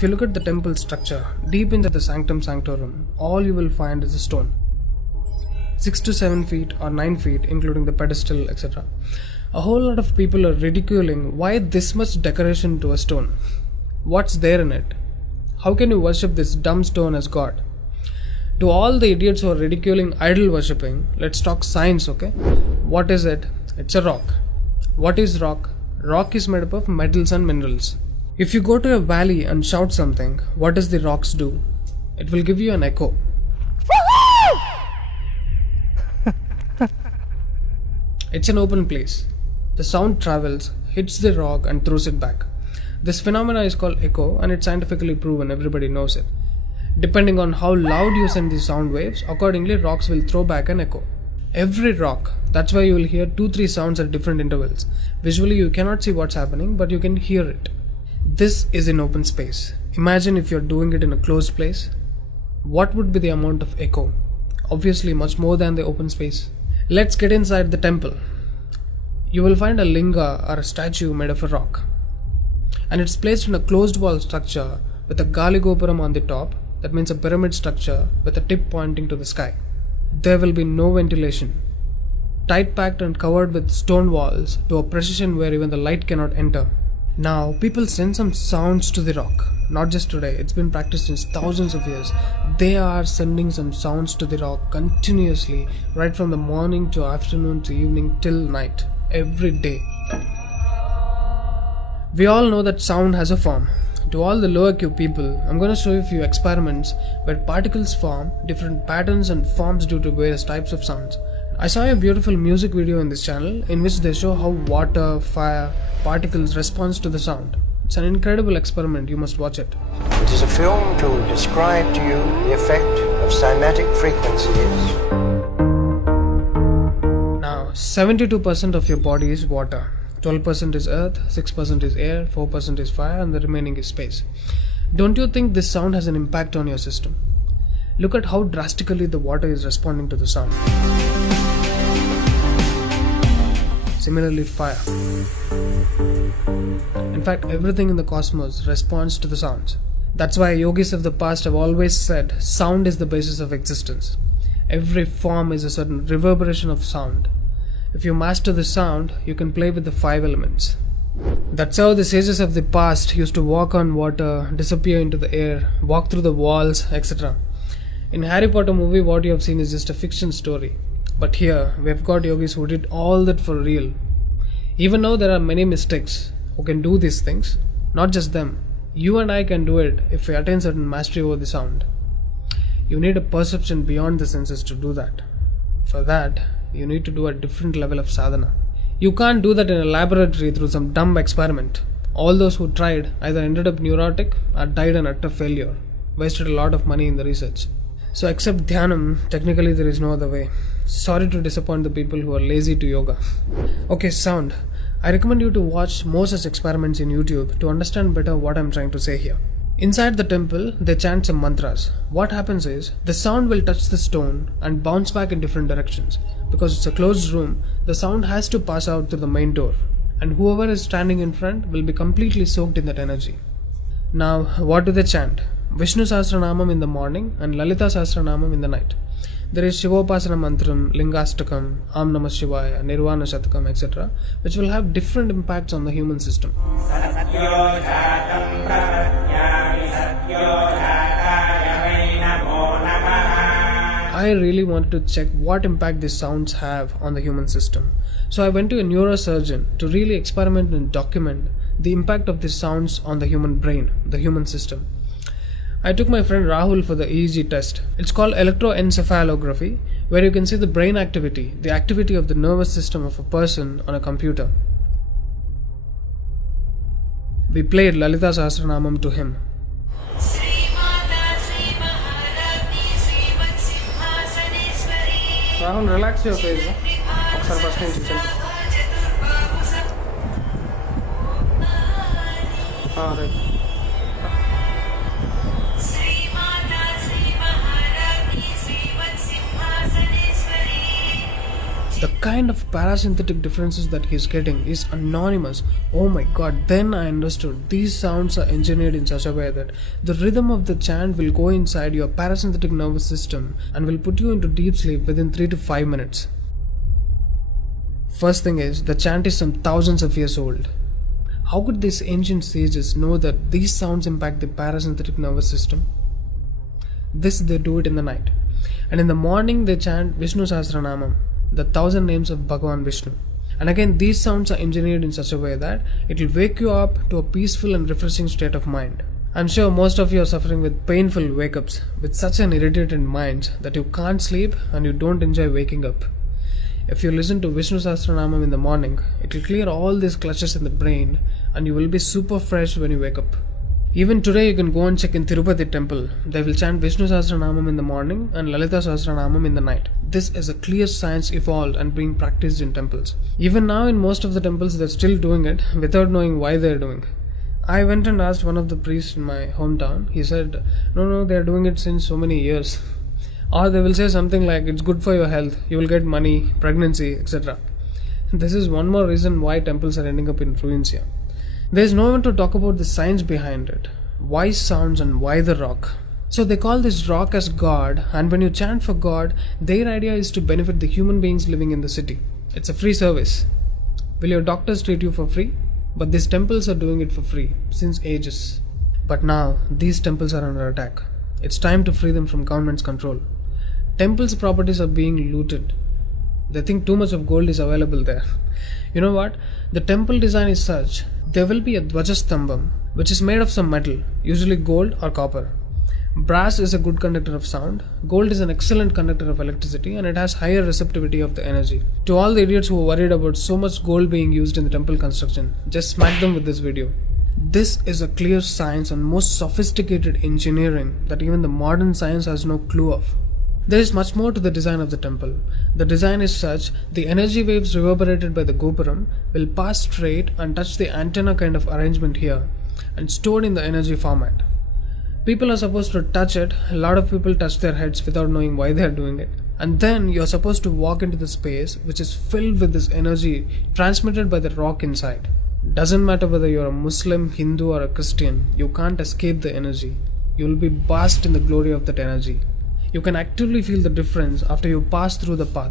If you look at the temple structure, deep into the sanctum sanctorum, all you will find is a stone. 6 to 7 feet or 9 feet, including the pedestal, etc. A whole lot of people are ridiculing why this much decoration to a stone. What's there in it? How can you worship this dumb stone as God? To all the idiots who are ridiculing idol worshipping, let's talk science, okay? What is it? It's a rock. What is rock? Rock is made up of metals and minerals. If you go to a valley and shout something, what does the rocks do? It will give you an echo. It's an open place. The sound travels, hits the rock and throws it back. This phenomena is called echo and it's scientifically proven, everybody knows it. Depending on how loud you send the sound waves, accordingly rocks will throw back an echo. Every rock, that's why you will hear 2-3 sounds at different intervals. Visually you cannot see what's happening, but you can hear it. This is in open space. Imagine if you're doing it in a closed place. What would be the amount of echo? Obviously much more than the open space. Let's get inside the temple. You will find a linga or a statue made of a rock. And it's placed in a closed wall structure with a Galigopuram on the top. That means a pyramid structure with a tip pointing to the sky. There will be no ventilation. Tight packed and covered with stone walls to a precision where even the light cannot enter. Now, people send some sounds to the rock. Not just today, it's been practiced since thousands of years. They are sending some sounds to the rock continuously, right from the morning to afternoon to evening till night, every day. We all know that sound has a form. To all the lower IQ people, I'm going to show you a few experiments where particles form different patterns and forms due to various types of sounds. I saw a beautiful music video in this channel in which they show how water, fire, particles respond to the sound. It's an incredible experiment, you must watch it. It is a film to describe to you the effect of cymatic frequencies. Now, 72% of your body is water. 12% is earth, 6% is air, 4% is fire and the remaining is space. Don't you think this sound has an impact on your system? Look at how drastically the water is responding to the sound. Similarly, fire. In fact, everything in the cosmos responds to the sounds. That's why yogis of the past have always said sound is the basis of existence. Every form is a certain reverberation of sound. If you master the sound, you can play with the 5 elements. That's how the sages of the past used to walk on water, disappear into the air, walk through the walls, etc. In Harry Potter movie, what you have seen is just a fiction story. But here, we have got yogis who did all that for real. Even though there are many mystics who can do these things, not just them, you and I can do it if we attain certain mastery over the sound. You need a perception beyond the senses to do that. For that, you need to do a different level of sadhana. You can't do that in a laboratory through some dumb experiment. All those who tried either ended up neurotic or died an utter failure, wasted a lot of money in the research. So except dhyanam, technically there is no other way. Sorry to disappoint the people who are lazy to yoga. Okay, sound. I recommend you to watch more such experiments in YouTube to understand better what I'm trying to say here. Inside the temple, they chant some mantras. What happens is, the sound will touch the stone and bounce back in different directions. Because it's a closed room, the sound has to pass out through the main door. And whoever is standing in front will be completely soaked in that energy. Now, what do they chant? Vishnu Sahasranamam in the morning and Lalita Sahasranamam in the night. There is Shivopasana Mantram, Lingastakam, Am Namah Shivaya, Nirvana Shatakam, etc., which will have different impacts on the human system. I really wanted to check what impact these sounds have on the human system. So I went to a neurosurgeon to really experiment and document the impact of these sounds on the human brain, the human system. I took my friend Rahul for the EEG test. It's called electroencephalography, where you can see the brain activity, the activity of the nervous system of a person on a computer. We played Lalita Sahasranamam to him. Rahul, relax your face. Right. The kind of parasympathetic differences that he's getting is anonymous. Oh my god, then I understood. These sounds are engineered in such a way that the rhythm of the chant will go inside your parasympathetic nervous system and will put you into deep sleep within 3 to 5 minutes. First thing is, the chant is some thousands of years old. How could these ancient sages know that these sounds impact the parasympathetic nervous system? They do it in the night. And in the morning they chant Vishnu Sahasranamam, the 1000 names of Bhagavan Vishnu. And again, these sounds are engineered in such a way that it will wake you up to a peaceful and refreshing state of mind. I'm sure most of you are suffering with painful wake-ups, with such an irritated mind that you can't sleep and you don't enjoy waking up. If you listen to Vishnu Sahasranamam in the morning, it will clear all these clutches in the brain and you will be super fresh when you wake up. Even today you can go and check in Tirupati temple. They will chant Vishnu Sahasranamam in the morning and Lalita Sahasranamam in the night. This is a clear science evolved and being practiced in temples. Even now in most of the temples they're still doing it without knowing why they're doing. I went and asked one of the priests in my hometown. He said, no, they're doing it since so many years. Or they will say something like, it's good for your health, you will get money, pregnancy, etc. This is one more reason why temples are ending up in ruins here. There is no one to talk about the science behind it. Why sounds and why the rock? So they call this rock as God, and when you chant for God, their idea is to benefit the human beings living in the city. It's a free service. Will your doctors treat you for free? But these temples are doing it for free, since ages. But now, these temples are under attack. It's time to free them from government's control. Temples' properties are being looted. They think too much of gold is available there. You know what? The temple design is such, there will be a Dvajastambam, which is made of some metal, usually gold or copper. Brass is a good conductor of sound, gold is an excellent conductor of electricity, and it has higher receptivity of the energy. To all the idiots who are worried about so much gold being used in the temple construction, just smack them with this video. This is a clear science and most sophisticated engineering that even the modern science has no clue of. There is much more to the design of the temple. The design is such, the energy waves reverberated by the gopuram will pass straight and touch the antenna kind of arrangement here and stored in the energy format. People are supposed to touch it. A lot of people touch their heads without knowing why they are doing it. And then you are supposed to walk into the space which is filled with this energy transmitted by the rock inside. Doesn't matter whether you are a Muslim, Hindu or a Christian, you can't escape the energy. You will be basked in the glory of that energy. You can actively feel the difference after you pass through the path.